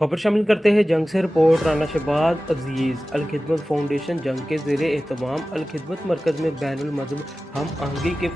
खबर शामिल करते हैं जंग से रिपोर्ट। राना शहबाज अजीज़। अलखदमत फाउंडेशन जंग के ज़ेराहतमाम अलखदमत मरकज़ में बैनुल-मज़हब हम आहंगी के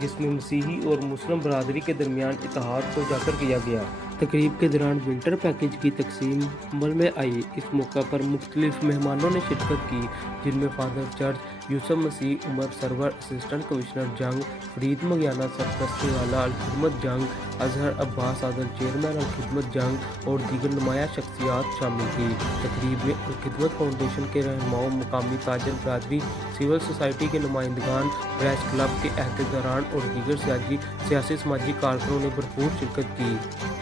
जिसमें मसीही और मुस्लिम बरादरी के दरमियान इत्तेहाद को उजागर किया गया। तकरीब के दौरान विंटर पैकेज की तकसीम अमल में आई। इस मौका पर मुख्तलिफ मेहमानों ने शिरकत की, जिनमें फादर चर्च यूसुफ मसीह उमर सरवर, असिस्टेंट कमिश्नर जंग फरीद मगियाना, सरपरस्ती वाला अलखदमत जंग अजहर अब्बास आदल, चेयरमैन अलखदमत जंग और दीगर नुमाया शख्सियात शामिल थी। तकरीब में अलखदमत फाउंडेशन के रहनुमाओं, मुकामी ताजर बरादरी, सिविल सोसाइटी के नुमाइंदगान, प्रेस क्लब के अहदेदारान और दीगर सियासी समाजी कारकुनों ने भरपूर शिरकत की।